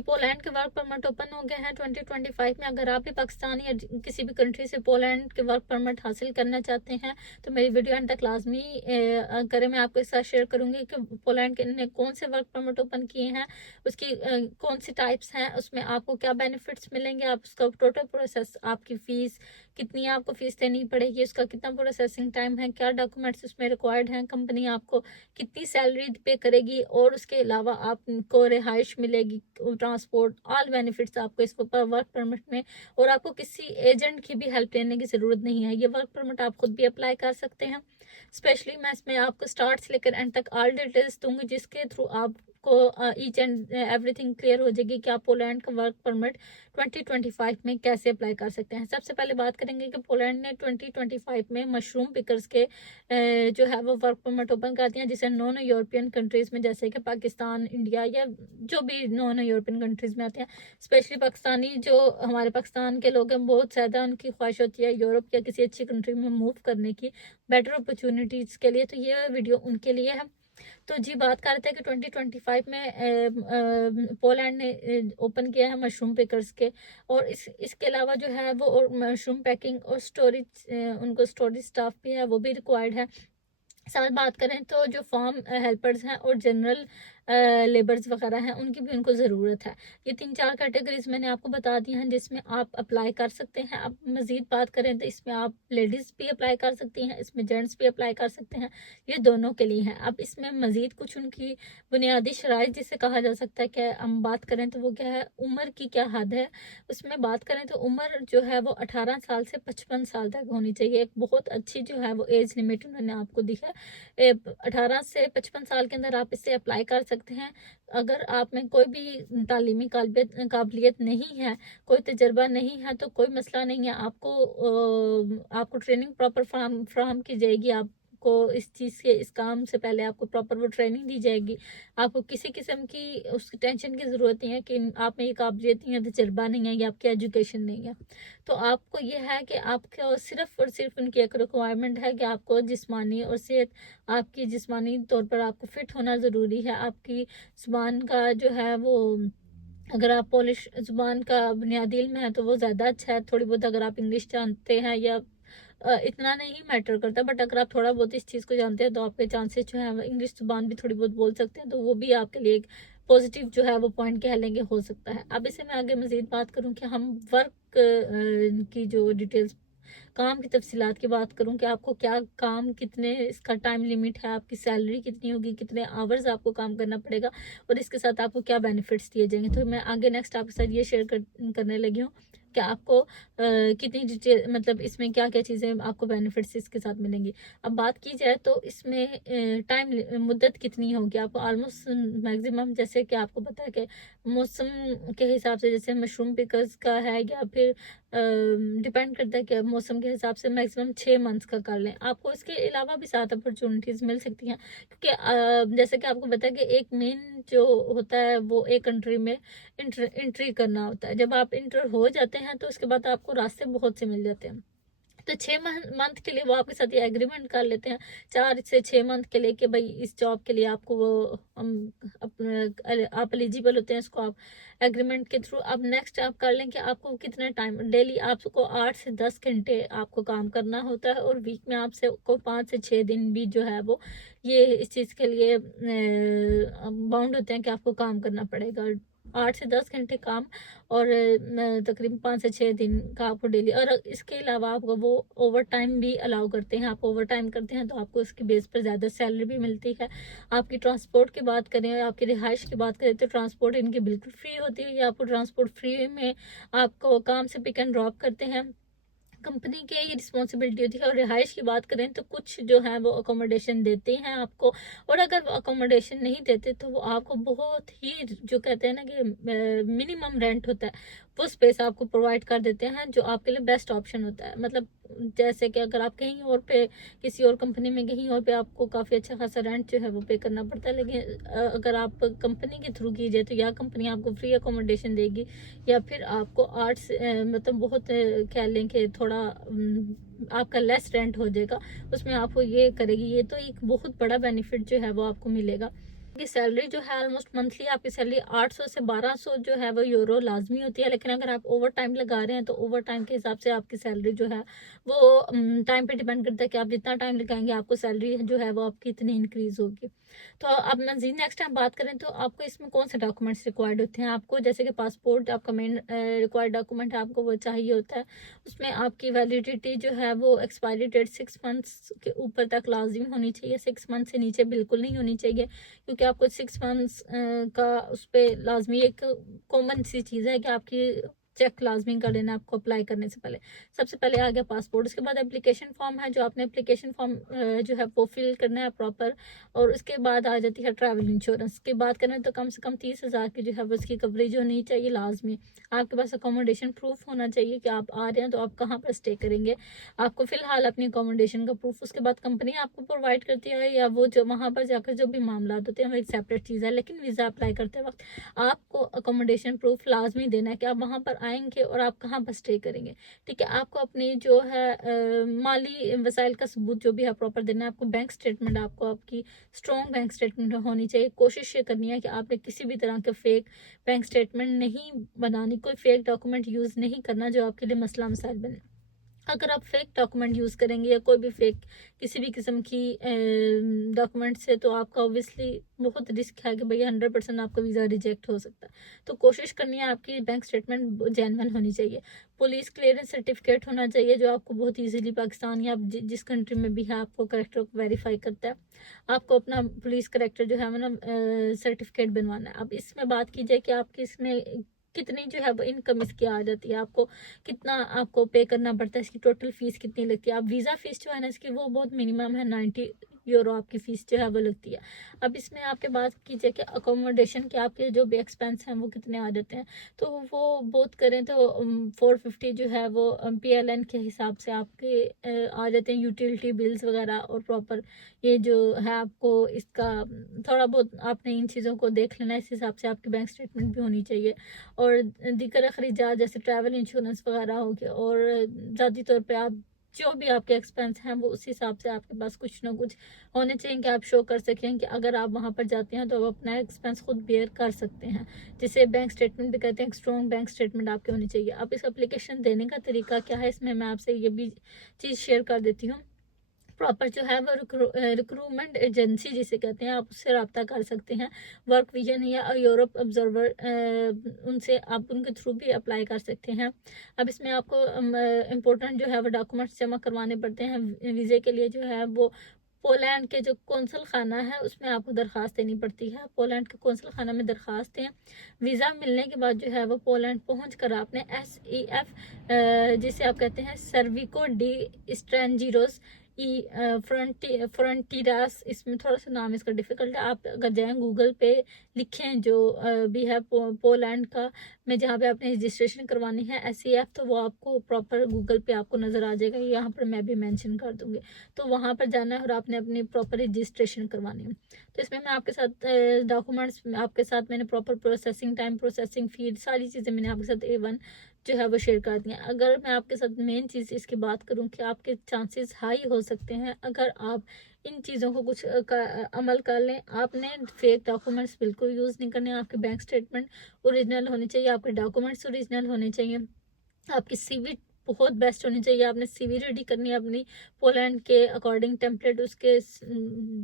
Poland के work permit open हो गए हैं 2025 में। अगर आप भी पाकिस्तान या किसी भी कंट्री से पोलैंड के वर्क परमिट हासिल करना चाहते हैं तो मेरी वीडियो एंड तक लाजमी करें। मैं आपके साथ शेयर करूंगी कि पोलैंड के ने कौन से वर्क परमिट ओपन किए हैं, उसकी कौन सी टाइप्स हैं, उसमें आपको क्या बेनिफिट्स मिलेंगे, आप उसका टोटल प्रोसेस, आपकी फ़ीस कितनी आपको फ़ीस देनी पड़ेगी, उसका कितना प्रोसेसिंग टाइम है, क्या डॉक्यूमेंट्स उसमें रिक्वायर्ड हैं, कंपनी आपको कितनी सैलरी पे करेगी, और उसके अलावा आपको रिहाइश मिलेगी, ट्रांसपोर्ट, ऑल बेनिफिट्स आपको इस वर्क परमिट में। और आपको किसी एजेंट की भी हेल्प लेने की ज़रूरत नहीं है। ये वर्क परमिट आप खुद भी अप्लाई कर सकते हैं। स्पेशली मैं इसमें आपको स्टार्ट से लेकर एंड तक ऑल डिटेल्स दूंगी, जिसके थ्रू आपको ईच एंड एवरीथिंग क्लियर हो जाएगी कि आप पोलैंड का वर्क परमिट 2025 में कैसे अप्लाई कर सकते हैं। सबसे पहले बात करेंगे कि पोलैंड ने 2025 में मशरूम पिकर्स के जो है वो वर्क परमिट ओपन कर दिया, जिसे नॉन यूरोपियन कंट्रीज़ में, जैसे कि पाकिस्तान, इंडिया या जो भी नॉन यूरोपियन कंट्रीज़ में आते हैं। स्पेशली पाकिस्तानी, जो हमारे पाकिस्तान के लोग हैं, बहुत ज़्यादा उनकी ख्वाहिश होती है यूरोप या किसी अच्छी कंट्री में मूव करने की, बेटर अपॉर्चुनिटीज़ के लिए। तो ये वीडियो उनके लिए है। तो जी, बात कर रहे थे कि 2025 में पोलैंड ने ओपन किया है मशरूम पिकर्स के, और इसके अलावा जो है वो मशरूम पैकिंग और स्टोरेज, उनको स्टोरेज स्टाफ भी है, वो भी रिक्वायर्ड है। साथ बात करें तो जो फार्म हेल्पर्स हैं और जनरल लेबर्स वगैरह हैं, उनकी भी उनको ज़रूरत है। ये 3-4 कैटेगरीज मैंने आपको बता दी हैं जिसमें आप अप्लाई कर सकते हैं। अब मज़ीद बात करें तो इसमें आप लेडीज़ भी अप्लाई कर सकती हैं, इसमें जेंट्स भी अप्लाई कर सकते हैं, ये दोनों के लिए हैं। अब इसमें मज़ीद कुछ उनकी बुनियादी शराइत जिसे कहा जा सकता है कि हम बात करें तो वो क्या है, उम्र की क्या हद है। उसमें बात करें तो उम्र जो है वो 18 साल से 55 साल तक होनी चाहिए। एक बहुत अच्छी जो है वो एज लिमिट उन्होंने आपको दी है। 18 से 55 साल के अंदर आप इसे अप्लाई कर सकते हैं। अगर आप में कोई भी तालीमी काबिलियत नहीं है, कोई तजर्बा नहीं है, तो कोई मसला नहीं है। आपको ट्रेनिंग प्रॉपर फ्राहम की जाएगी। आपको इस चीज़ के, इस काम से पहले आपको प्रॉपर वो ट्रेनिंग दी जाएगी। आपको किसी किस्म की उसकी टेंशन की ज़रूरत नहीं है कि आप में ये काबिलियत नहीं है, तजर्बा नहीं है या आपकी एजुकेशन नहीं है। तो आपको ये है कि आपको सिर्फ और सिर्फ उनकी एक रिक्वायरमेंट है कि आपको जिस्मानी और सेहत, आपकी जिस्मानी तौर पर आपको फिट होना ज़रूरी है। आपकी ज़ुबान का जो है वो, अगर आप पोलिश ज़ुबान का बुनियादी इल्म है तो वो ज़्यादा अच्छा है। थोड़ी बहुत अगर आप इंग्लिश जानते हैं या इतना नहीं मैटर करता, बट अगर आप थोड़ा बहुत इस चीज़ को जानते हैं तो आपके चांसेस जो है इंग्लिश ज़ुबान भी थोड़ी बहुत बोल सकते हैं, तो वो भी आपके लिए एक पॉजिटिव जो है वो पॉइंट कह लेंगे, हो सकता है। अब इसे मैं आगे मज़ीद बात करूँ कि हम वर्क की जो डिटेल्स, काम की तफसीलात की बात करूं कि आपको क्या काम, कितने इसका टाइम लिमिट है, आपकी सैलरी कितनी होगी, कितने आवर्स आपको काम करना पड़ेगा, और इसके साथ आपको क्या बेनिफिट्स दिए जाएंगे। तो मैं आगे नेक्स्ट आपके साथ ये शेयर करने लगी हूँ कि आपको कितनी डिटेल, मतलब इसमें क्या क्या चीज़ें आपको बेनिफिट्स इसके साथ मिलेंगी। अब बात की जाए तो इसमें टाइम मुद्दत कितनी होगी आपको, ऑलमोस्ट मैक्सिमम, जैसे कि आपको पता है कि मौसम के हिसाब से, जैसे मशरूम पिकर्स का है, या फिर डिपेंड करता है कि मौसम के हिसाब से मैक्सिमम 6 मंथ्स का कर लें। आपको इसके अलावा भी 7 अपॉर्चुनिटीज़ मिल सकती हैं, क्योंकि जैसे कि आपको पता है कि एक मेन जो होता है वो एक कंट्री में एंट्री करना होता है। जब आप इंटर हो जाते हैं तो उसके बाद आपको रास्ते बहुत से मिल जाते हैं। तो 6 मंथ के लिए वो आपके साथ ये एग्रीमेंट कर लेते हैं, 4 से 6 मंथ के लिए, कि भाई इस जॉब के लिए आपको वो हम अपने आप एलिजिबल होते हैं। इसको आप एग्रीमेंट के थ्रू अब नेक्स्ट आप कर लें कि आपको कितना टाइम डेली, आपको 8 से 10 घंटे आपको काम करना होता है, और वीक में आपसे को 5 से 6 दिन भी जो है वो ये इस चीज़ के लिए बाउंड होते हैं कि आपको काम करना पड़ेगा। 8 से 10 घंटे काम, और तकरीबन 5 से 6 दिन का आपको डेली। और इसके अलावा आपको वो ओवर टाइम भी अलाउ करते हैं। आप ओवर टाइम करते हैं तो आपको उसकी बेस पर ज़्यादा सैलरी भी मिलती है। आपकी ट्रांसपोर्ट की बात करें, आपकी रिहाइश की बात करें, तो ट्रांसपोर्ट इनकी बिल्कुल फ्री होती है, या आपको ट्रांसपोर्ट फ्री में आपको काम से पिक एंड ड्रॉप करते हैं। कंपनी के ये रिस्पॉन्सिबिलिटी होती है। और रिहाइश की बात करें तो कुछ जो है वो अकोमोडेशन देते हैं आपको, और अगर वो अकोमोडेशन नहीं देते तो वो आपको बहुत ही, जो कहते हैं ना कि मिनिमम रेंट होता है, वो स्पेस आपको प्रोवाइड कर देते हैं, जो आपके लिए बेस्ट ऑप्शन होता है। मतलब जैसे कि अगर आप कहीं और पे, किसी और कंपनी में कहीं और पे, आपको काफ़ी अच्छा खासा रेंट जो है वो पे करना पड़ता है, लेकिन अगर आप कंपनी के थ्रू कीजिए तो या कंपनी आपको फ्री अकोमोडेशन देगी, या फिर आपको मतलब बहुत कह लें कि थोड़ा आपका लेस रेंट हो जाएगा, उसमें आपको ये करेगी। ये तो एक बहुत बड़ा बेनिफिट जो है वो आपको मिलेगा। की सैलरी जो है ऑलमोस्ट मंथली आपकी सैलरी 800 से 1200 जो है वो यूरो लाजमी होती है। लेकिन अगर आप ओवर टाइम लगा रहे हैं तो ओवर टाइम के हिसाब से आपकी सैलरी जो है वो टाइम पे डिपेंड करता है कि आप जितना टाइम लगाएंगे आपको सैलरी जो है वो आपकी इतनी इंक्रीज होगी। तो अब मजीद नेक्स्ट टाइम बात करें तो आपको इसमें कौन से डॉक्यूमेंट्स रिक्वायर्ड होते हैं। आपको जैसे कि पासपोर्ट आपका मेन रिक्वायर्ड डॉक्यूमेंट है, आपको वो चाहिए होता है। उसमें आपकी वैलिडिटी जो है वो एक्सपायरी डेट 6 मंथ्स के ऊपर तक लाजिम होनी चाहिए, 6 मंथ से नीचे बिल्कुल नहीं होनी चाहिए, क्योंकि आपको 6 मंथ्स का उस पर लाजमी एक कॉमन सी चीज़ है कि आपकी चेक लाजमी कर लेना आपको अप्लाई करने से पहले। सबसे पहले आ गया पासपोर्ट, उसके बाद एप्लीकेशन फॉर्म है जो आपने एप्लीकेशन फॉर्म जो है वो फिल करना है प्रॉपर। और उसके बाद आ जाती है ट्रैवल इंश्योरेंस की बात करें तो कम से कम 30,000 की जो है वो उसकी कवरेज होनी चाहिए लाजमी। आपके पास अकोमोडेशन प्रूफ होना चाहिए कि आप आ रहे हैं तो आप कहाँ पर स्टे करेंगे, आपको फिलहाल अपनी अकोमोडेशन का प्रूफ। उसके बाद कंपनी आपको प्रोवाइड करती है या वो जो वहाँ पर जाकर जो भी मामला होते हैं वो एक सेपरेट चीज़ है। लेकिन वीज़ा अप्लाई करते वक्त आपको अकोमोडेशन प्रूफ लाजमी देना है कि आप वहाँ पर आएंगे और आप कहाँ पर स्टे करेंगे। ठीक है, आपको अपनी जो है माली वसाइल का सबूत जो भी है प्रॉपर देना है। आपको बैंक स्टेटमेंट, आपको आपकी स्ट्रॉन्ग बैंक स्टेटमेंट होनी चाहिए। कोशिश ये करनी है कि आपने किसी भी तरह के फेक बैंक स्टेटमेंट नहीं बनानी, कोई फेक डॉक्यूमेंट यूज़ नहीं करना जो आपके लिए मसला मसाइल बने। अगर आप फेक डॉक्यूमेंट यूज़ करेंगे या कोई भी फेक किसी भी किस्म की डॉक्यूमेंट से तो आपका ऑब्वियसली बहुत रिस्क है कि भैया 100% आपका वीज़ा रिजेक्ट हो सकता है। तो कोशिश करनी है आपकी बैंक स्टेटमेंट जेन्युइन होनी चाहिए। पुलिस क्लियरेंस सर्टिफिकेट होना चाहिए जो आपको बहुत इजीली पाकिस्तान या जिस कंट्री में भी है आपको करेक्टर को वेरीफाई करता है। आपको अपना पुलिस करेक्टर जो है मतलब सर्टिफिकेट बनवाना है। अब इसमें बात की जाए कि आपकी इसमें कितनी जो है वो इनकम इसकी आ जाती है, आपको कितना आपको पे करना पड़ता है, इसकी टोटल फीस कितनी लगती है। अब वीज़ा फीस जो है ना इसकी वो बहुत मिनिमम है, 90 यूरो आपकी फ़ीस जो है वो लगती है। अब इसमें आपके बात कीजिए कि अकोमोडेशन के आपके जो भी एक्सपेंस हैं वो कितने आ जाते हैं, तो वो बहुत करें तो 450 जो है वो PLN के हिसाब से आपके आ जाते हैं, यूटिलिटी बिल्स वगैरह। और प्रॉपर ये जो है आपको इसका थोड़ा बहुत आपने इन चीज़ों को देख लेना, इस हिसाब से आपकी बैंक स्टेटमेंट भी होनी चाहिए। और दीगर अखराजात जैसे ट्रैवल इंश्योरेंस वगैरह हो गया, और ज़ाती तौर पे आप जो भी आपके एक्सपेंस हैं वो उस हिसाब से आपके पास कुछ ना कुछ होने चाहिए कि आप शो कर सकें कि अगर आप वहाँ पर जाते हैं तो आप अपना एक्सपेंस खुद बेयर कर सकते हैं, जिसे बैंक स्टेटमेंट भी कहते हैं। स्ट्रॉन्ग बैंक स्टेटमेंट आपकी होनी चाहिए। अब इस एप्लीकेशन देने का तरीका क्या है, इसमें मैं आपसे ये भी चीज़ शेयर कर देती हूँ। प्रॉपर जो है वो रिक्रूटमेंट एजेंसी जिसे कहते हैं, आप उससे रब्ता कर सकते हैं। वर्क विजन या यूरोप ऑब्जर्वर, उनसे आप उनके थ्रू भी अप्लाई कर सकते हैं। अब इसमें आपको इम्पोर्टेंट जो है वो डॉक्यूमेंट्स जमा करवाने पड़ते हैं वीज़े के लिए। जो है वो पोलैंड के जो कौंसल खाना है उसमें आपको दरख्वास्त देनी पड़ती है। पोलैंड के कौंसल खाना में दरख्वास्त दें। वीज़ा मिलने के बाद जो है वो पोलैंड पहुँच कर आपने SEF जिसे आप कहते हैं सर्विको डी स्ट्रेंजीरोस फ्रंटीरास, इसमें थोड़ा सा नाम इसका डिफ़िकल्ट है। आप अगर जाएं गूगल पे लिखें जो भी है पोलैंड का में जहाँ पे आपने रजिस्ट्रेशन करवानी है SEF, तो वो आपको प्रॉपर गूगल पे आपको नज़र आ जाएगा। यहाँ पर मैं भी मेंशन कर दूँगी, तो वहाँ पर जाना है और आपने अपनी प्रॉपर रजिस्ट्रेशन करवानी है। तो इसमें मैं आपके साथ डॉक्यूमेंट्स आपके साथ मैंने proper processing time, processing feed, सारी चीज़ें मैंने आपके साथ A1 जो है वो शेयर कर दिया। अगर मैं आपके साथ मेन चीज़ इसकी बात करूं कि आपके चांसेस हाई हो सकते हैं अगर आप इन चीज़ों को कुछ अमल कर लें। आपने फेक डॉक्यूमेंट्स बिल्कुल यूज़ नहीं करने, आपके बैंक स्टेटमेंट ओरिजिनल होने चाहिए, आपके डॉक्यूमेंट्स ओरिजिनल होने चाहिए, आपकी CV बहुत बेस्ट होनी चाहिए। आपने CV रेडी करनी है अपनी पोलैंड के अकॉर्डिंग टेम्पलेट, उसके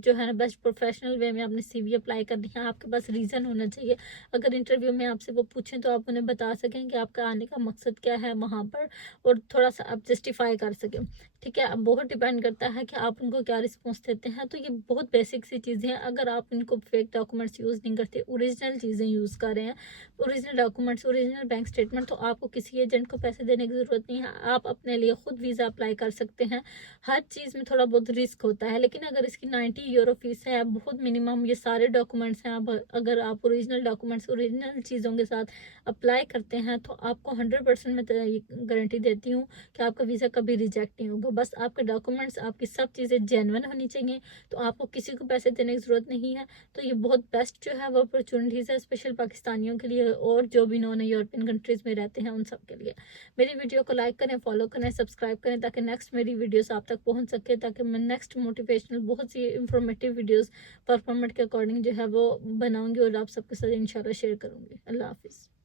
जो है ना बेस्ट प्रोफेशनल वे में आपने CV अप्लाई करनी है। आपके पास रीज़न होना चाहिए, अगर इंटरव्यू में आपसे वो पूछें तो आप उन्हें बता सकें कि आपका आने का मकसद क्या है वहाँ पर, और थोड़ा सा आप जस्टिफाई कर सकें। ठीक है, अब बहुत डिपेंड करता है कि आप उनको क्या रिस्पॉन्स देते हैं। तो ये बहुत बेसिक सी चीज़ें हैं। अगर आप इनको फेक डॉक्यूमेंट्स यूज़ नहीं करते, ओरिजिनल चीज़ें यूज़ कर रहे हैं, original documents, original bank statement, तो आपको किसी एजेंट को पैसे देने की ज़रूरत नहीं है। आप अपने लिए खुद वीज़ा अप्लाई कर सकते हैं। हर चीज़ में थोड़ा बहुत रिस्क होता है, लेकिन अगर इसकी 90 यूरो फीस है, बहुत मिनिमम ये सारे डॉक्यूमेंट्स हैं। अब अगर आप ओरिजिनल डॉक्यूमेंट्स ओरिजिनल चीज़ों के साथ अप्लाई करते हैं तो आपको 100% मैं गारंटी देती हूँ कि आपका वीज़ा कभी रिजेक्ट नहीं होगा। बस आपके डॉक्यूमेंट्स, आपकी सब चीज़ें जेन्युइन होनी चाहिए, तो आपको किसी को पैसे देने की ज़रूरत नहीं है। तो ये बहुत बेस्ट जो है वो अपॉर्चुनिटीज़ है, स्पेशल पाकिस्तानियों के लिए और जो भी नॉन यूरोपियन कंट्रीज़ में रहते हैं उन सब के लिए। मेरी वीडियो को लाइक करें, फॉलो करें, सब्सक्राइब करें, ताकि नेक्स्ट मेरी वीडियोस आप तक पहुंच सके, ताकि मैं नेक्स्ट मोटिवेशनल बहुत सी इंफॉर्मेटिव वीडियोस वर्क परमिट के अकॉर्डिंग जो है वो बनाऊंगी और आप सबके साथ इंशाल्लाह शेयर करूंगी। अल्लाह हाफिज़।